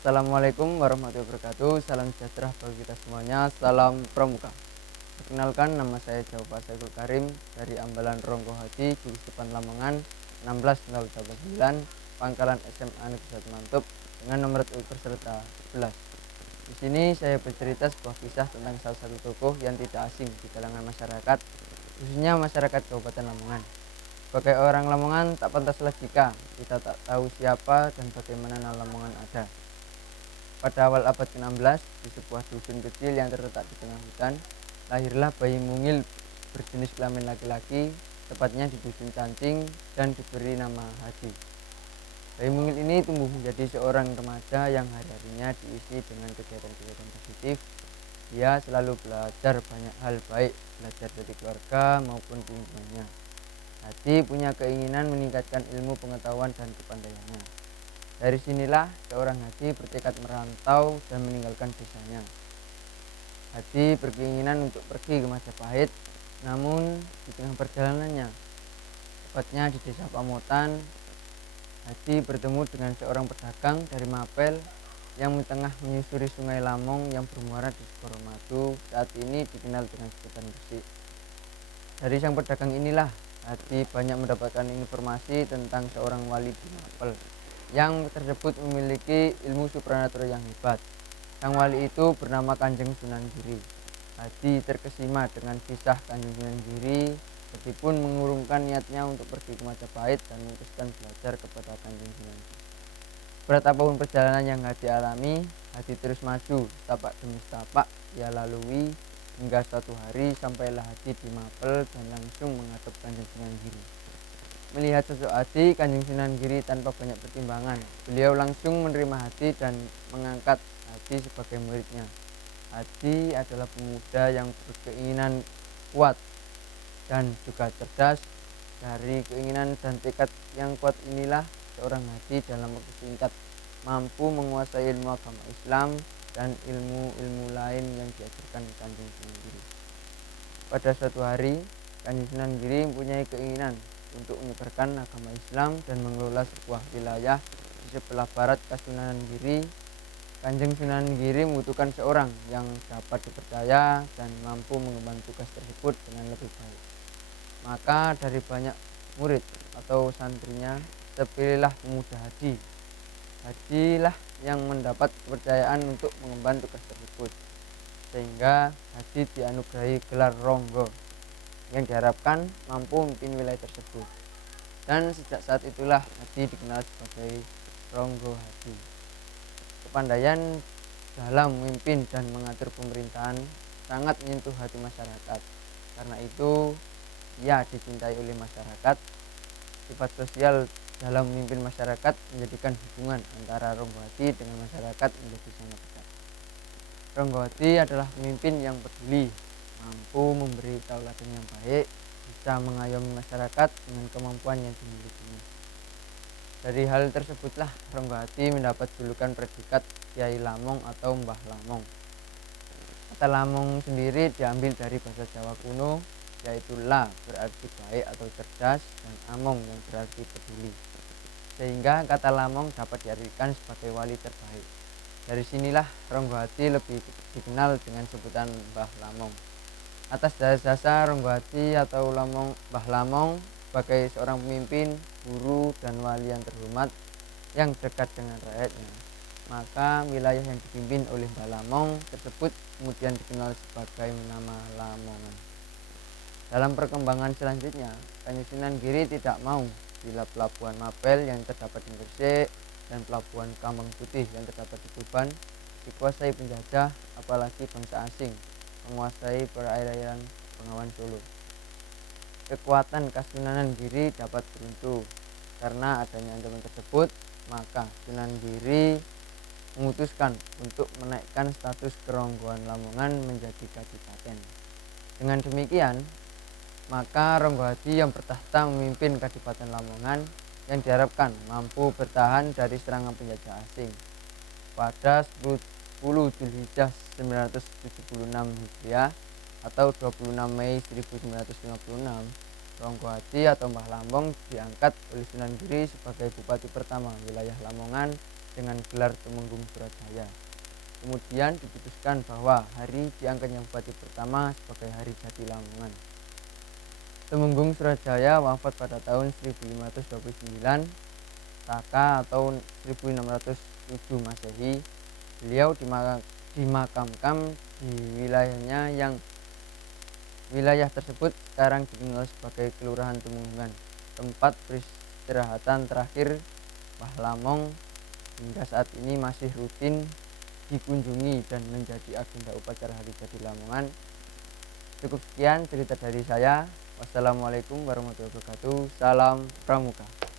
Assalamualaikum warahmatullahi wabarakatuh. Salam sejahtera bagi kita semuanya. Salam Pramuka. Perkenalkan, nama saya Jaufa Saiful Karim dari Ambalan Ronggo Hadi, Jurusan Lamongan 16089, Pangkalan SMA Negeri 1 Mantub dengan nomor urut peserta 11. Di sini saya bercerita sebuah kisah tentang salah satu tokoh yang tidak asing di kalangan masyarakat, khususnya masyarakat Kabupaten Lamongan. Sebagai orang Lamongan, tak pantaslah jika kita tak tahu siapa dan bagaimana nama Lamongan ada. Pada awal abad ke-16, di sebuah dusun kecil yang terletak di tengah hutan, lahirlah bayi mungil berjenis kelamin laki-laki, tepatnya di dusun Cancing, dan diberi nama Hadi. Bayi mungil ini tumbuh menjadi seorang remaja yang hari-harinya diisi dengan kegiatan-kegiatan positif. Dia selalu belajar banyak hal baik, belajar dari keluarga maupun lingkungannya. Hadi punya keinginan meningkatkan ilmu pengetahuan dan kepandaiannya. Dari sinilah seorang Hadi bertekad merantau dan meninggalkan desanya. Hadi berkeinginan untuk pergi ke Majapahit, namun di tengah perjalanannya, tepatnya di desa Pamotan, Hadi bertemu dengan seorang pedagang dari Mapel yang tengah menyusuri sungai Lamong yang bermuara di Sukoromadu, saat ini dikenal dengan sebutan Gresik. Dari sang pedagang inilah Hadi banyak mendapatkan informasi tentang seorang wali di Mapel yang tersebut memiliki ilmu supranatural yang hebat. Sang wali itu bernama Kanjeng Sunan Giri. Hadi terkesima dengan kisah Kanjeng Sunan Giri, meskipun mengurungkan niatnya untuk pergi ke Majapahit dan memutuskan belajar kepada Kanjeng Sunan Giri. Berat apapun perjalanan yang Hadi alami, Hadi terus maju, tapak demi tapak ia lalui, hingga suatu hari sampailah Hadi di Mapel dan langsung menghadap Kanjeng Sunan Giri. Melihat sosok Hadi, Kanjeng Sunan Giri tanpa banyak pertimbangan, beliau langsung menerima Hadi dan mengangkat Hadi sebagai muridnya. Hadi adalah pemuda yang berkeinginan kuat dan juga cerdas. Dari keinginan dan tekad yang kuat inilah seorang Hadi dalam waktu singkat mampu menguasai ilmu agama Islam dan ilmu-ilmu lain yang diajarkan Kanjeng Sunan Giri. Pada suatu hari, Kanjeng Sunan Giri mempunyai keinginan untuk menyebarkan agama Islam dan mengelola sebuah wilayah di sebelah barat Kasunanan Giri. Kanjeng Sunan Giri membutuhkan seorang yang dapat dipercaya dan mampu mengemban tugas tersebut dengan lebih baik. Maka dari banyak murid atau santrinya, terpilihlah pemuda Hadi. Hadi lah yang mendapat kepercayaan untuk mengemban tugas tersebut, sehingga Hadi dianugerahi gelar Ronggo yang diharapkan mampu memimpin wilayah tersebut. Dan sejak saat itulah Hadi dikenal sebagai Ronggo Hadi. Kepandaian dalam memimpin dan mengatur pemerintahan sangat menyentuh hati masyarakat. Karena itu ia dicintai oleh masyarakat. Sifat sosial dalam memimpin masyarakat menjadikan hubungan antara Ronggo Hadi dengan masyarakat menjadi sangat dekat. Ronggo Hadi adalah pemimpin yang peduli, mampu memberi tauladan yang baik, bisa mengayomi masyarakat dengan kemampuan yang dimilikinya. Dari hal tersebutlah Ronggo Hadi mendapat julukan predikat Kiai Lamong atau Mbah Lamong. Kata Lamong sendiri diambil dari bahasa Jawa kuno, yaitu la berarti baik atau cerdas dan among yang berarti peduli. Sehingga kata Lamong dapat diartikan sebagai wali terbaik. Dari sinilah Ronggo Hadi lebih dikenal dengan sebutan Mbah Lamong. Atas jasa Ronggo Hadi atau Mbah Lamong sebagai seorang pemimpin, guru, dan wali yang terhormat yang dekat dengan rakyatnya, maka wilayah yang dipimpin oleh Mbah Lamong tersebut kemudian dikenal sebagai nama Lamongan. Dalam perkembangan selanjutnya, Kanjeng Sunan Giri tidak mau bila pelabuhan Mapel yang terdapat di Gresik dan pelabuhan Kambang Putih yang terdapat di Tuban dikuasai penjajah, apalagi bangsa asing menguasai perairan Bengawan Solo. Kekuatan Kasunanan Giri dapat runtuh. Karena adanya ancaman tersebut, maka Sunan Giri memutuskan untuk menaikkan status keronggoan Lamongan menjadi kadipaten. Dengan demikian, maka Ronggo Hadi yang bertahta memimpin Kadipaten Lamongan yang diharapkan mampu bertahan dari serangan penjajah asing. Pada 10 Zulhijjah 976 Hijriah atau 26 Mei 1956, Ronggo Hadi atau Mbah Lamong diangkat oleh Sunan Giri sebagai bupati pertama wilayah Lamongan dengan gelar Temenggung Surajaya. Kemudian diputuskan bahwa hari diangkatnya bupati pertama sebagai hari jadi Lamongan. Temenggung Surajaya wafat pada tahun 1529 Saka atau 1607 Masehi. Beliau dimakamkan di wilayahnya yang wilayah tersebut sekarang dikenal sebagai Kelurahan Temenggungan, tempat peristirahatan terakhir Mbah Lamong. Hingga saat ini masih rutin dikunjungi dan menjadi agenda upacara hari jadi Lamongan. Cukup sekian cerita dari saya. Wassalamualaikum warahmatullahi wabarakatuh. Salam Pramuka.